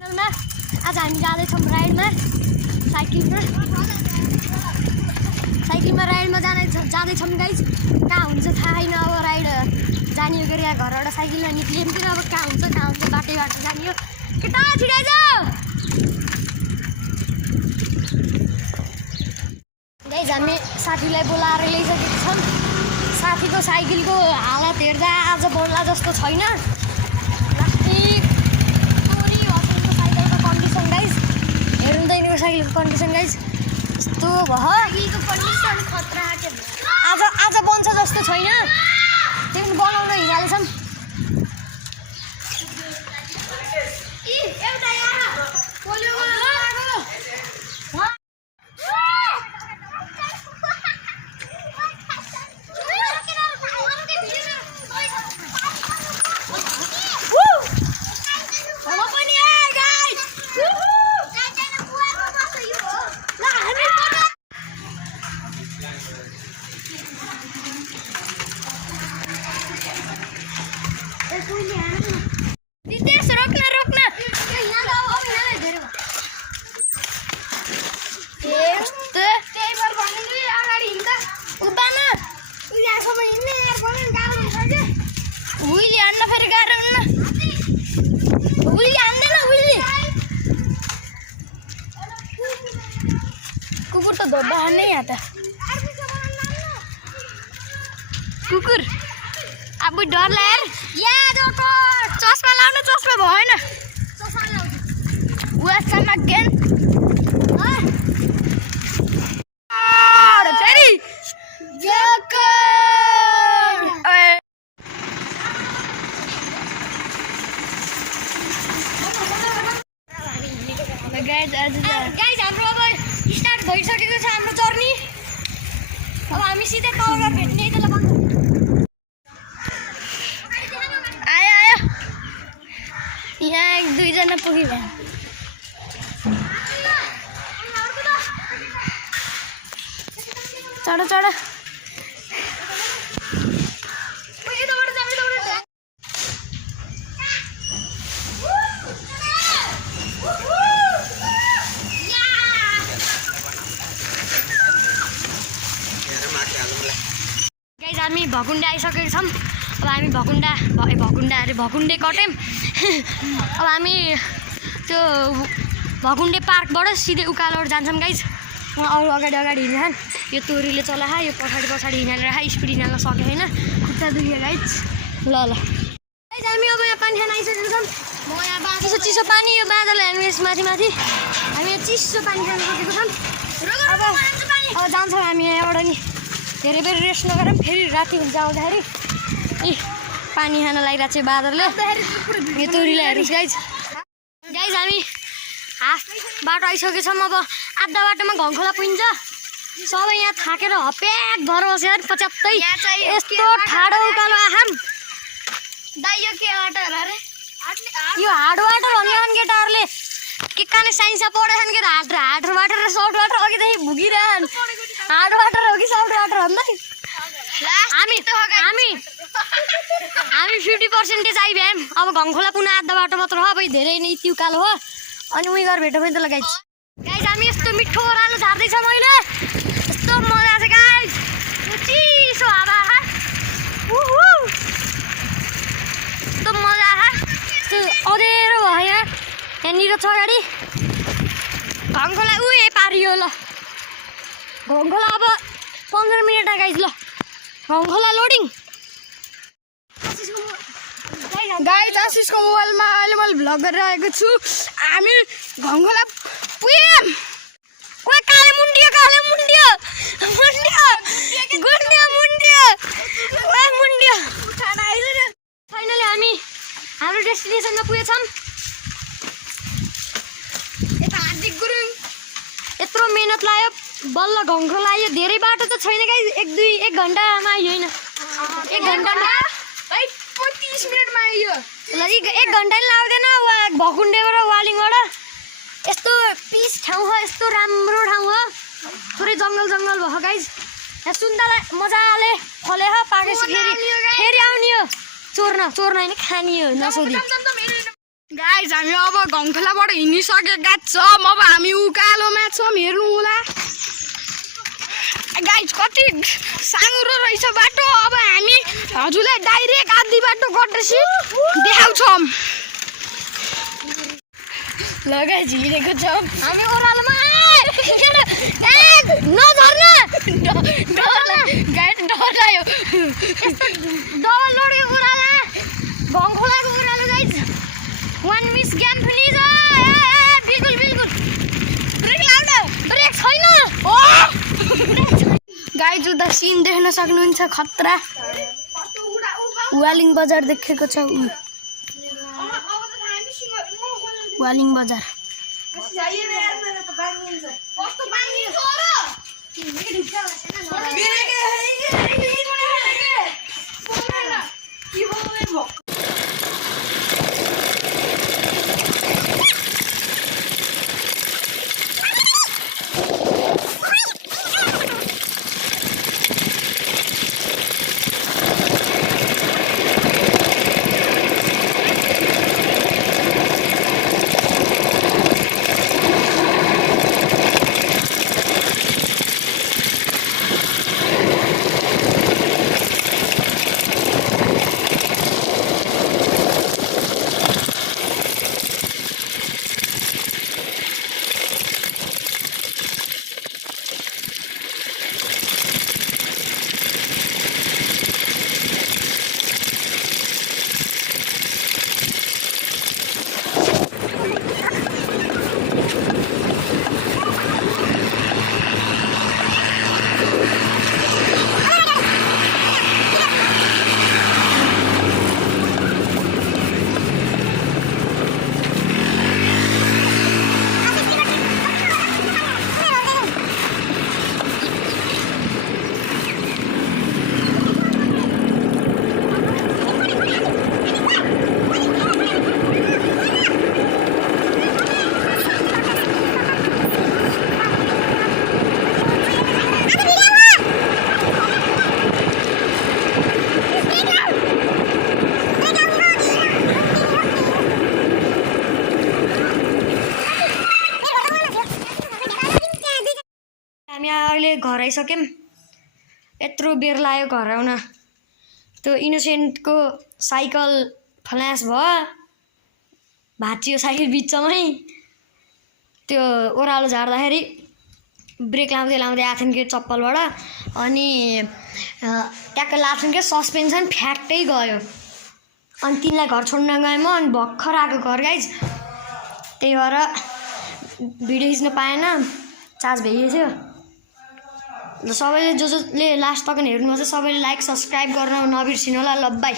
आज हामी जाँदैछौँ राइडमा साइकलमा राइडमा जाँदैछौँ गाइज। कहाँ हुन्छ थाहा छैन। अब राइड जानियो गरी यहाँ घरबाट साइकलमा निक्लियो पनि अब कहाँ हुन्छ बाटो जानियो। केटा छिटै जाऊ गाइज। हामी साथीलाई बोलाएर ल्याइसकेका छौँ। साथीको साइकलको हालत हेर्दा आज बोल्ला जस्तो छैन। साइकलको कन्डिसन गाइज यस्तो भयो। साइकलको कन्डिसन खतरा आज बन्छ जस्तो छैन। त्यो पनि बनाउन हिँडालेछौँ। कुकुर त धोबा हान्ने यहाँ त कुकुर अब डर लाग्यो चस्मा लाउनु चस्मा भएन वासमा गेन गाइज हाम्रो अब स्टार्ट भइसकेको छ हाम्रो जर्नी। अब हामी सिधै तलमा भेट्ने त्यसलाई भन्नु आयो यहाँ एक दुईजना पुग्यो। चढ हामी भकुण्डे आइसकेको छौँ। अब हामी भकुण्डे कट्यौँ। अब हामी त्यो भकुण्डे पार्कबाट सिधै उकालोबाट जान्छौँ गाइज। अरू अगाडि हिँड्छन्। यो तोरीले चलाहा यो पछाडि हिँडेर स्पिड हिँड्न सक्यो होइन। खुट्टा दुख्यो गाइज। ल गाइज हामी अब यहाँ पानी खान आइसकेको छौँ। म यहाँ चिसो पानी यो बाँदरले हामी माथि हामी यहाँ चिसो पानी खान सकेको छौँ। अब जान्छौँ हामी यहाँबाट नि धेरै बेर रेस्ट नगरौँ। फेरि राति हुन्छ आउँदाखेरि पानी खान लागिरहेको छ बाँदरले। यो तोरीलाई हेर्नुहोस् गाइज। हामी हाफ बाटो आइसकेको छौँ। अब आधा बाटोमा घङखोला पुगिन्छ। सबै यहाँ थाकेर हप्याक भएर बस्यो पच्यात्तै यस्तो ठाडो उकालो आखाम। यो हार्ड वाटर भन्ने केटाहरूले के काने साइन्समा पढेछन् के हार्ड वाटर र सफ्ट वाटर अघिदेखि भुगिरहन्। हार्ड वाटर हो कि सफ्ट वाटर भन्दै हामी 50% आइभ्याम। अब घङखोला पुनः आधा बाटो मात्र हो। अब धेरै नै यति उकालो हो। अनि उही गएर भेटौँ है त ल गाइज। हामी यस्तो मिठो ओह्रालो झार्दैछौँ अहिले। यस्तो मजा छ गाइज। चिसो हावा यस्तो मजा यस्तो अँधेरो भयो यहाँनिर छ गाडी। घङखोला पारियो ल घङखोला अब 15 मिनट गाइज। ल घङखोला लोडिङ गाइज। आशिषको मोबाइलमा अहिले मैले भ्लग गरेर आएको छु। हामी घङखोला पुग्यौँ। काले मुन्डियो फाइनली हामी हाम्रो डेस्टिनेसनमा पुगेछौँ। हार्दिक गुरुङ यत्रो मेहनत लाग्यो बल्ल घङखोला आयो। धेरै बाटो त छैन गाइज। एक घन्टामा आयो होइन। 1 घन्टामा 35 मिनटमा आयो। ल 1 घन्टा नि लाग्दैन। भकुण्डेबाट वालिङबाट यस्तो पिस ठाउँ हो। यस्तो राम्रो ठाउँ हो। थोरै जङ्गल भयो गाइज। यहाँ सुन्तला मजाले फले हो। पाकेपछि फेरि आउने हो चोर्न होइन खाने हो नसोधी। गाइज हामी अब घङखोलाबाट हिँडिसकेका छौँ अब हामी उकालोमा छौँ हेर्नु होला गाइज कति साँघुरो रहेछ बाटो अब हामी हजुरलाई डाइरेक्ट आधी बाटो कटेपछि देखाउँछौँ ल गाइज हिँडेको छौँ हामी ओह्रालोमा डरायो डबल लोडको ओह्राला घङखोलाको ओह्रालो गाइज 1 मिस गेम फिनिश बिल्कुल बिल्कुल ब्रेक लाउन ब्रेक छैन गाइज उता सिन देख्न सक्नुहुन्छ खतरा वालिङ बजार देखेको छ वालिङ बजार हामी अहिले घर आइसक्यौँ यत्रो बेर लाग्यो घर आउन त्यो इनोसेन्टको साइकल फ्ल्यास भयो भाँचियो साइकल बिचमै त्यो ओह्रालो झार्दाखेरि ब्रेक लाउँदै लाउँदै आएको थियौँ कि चप्पलबाट अनि ट्याक्क लाग्थ्यौँ कि सस्पेन्सन फ्याक्टै गयो अनि तिनलाई घर छोड्न गएँ म अनि भर्खर आएको घर गाइज त्यही भएर भिडियो खिच्न पाएन चार्ज भइगयो ल सबैले जसले लास्ट तक हेर्नुहुन्छ सबैले लाइक सब्सक्राइब गर्न नबिर्सिनु होला ल बाई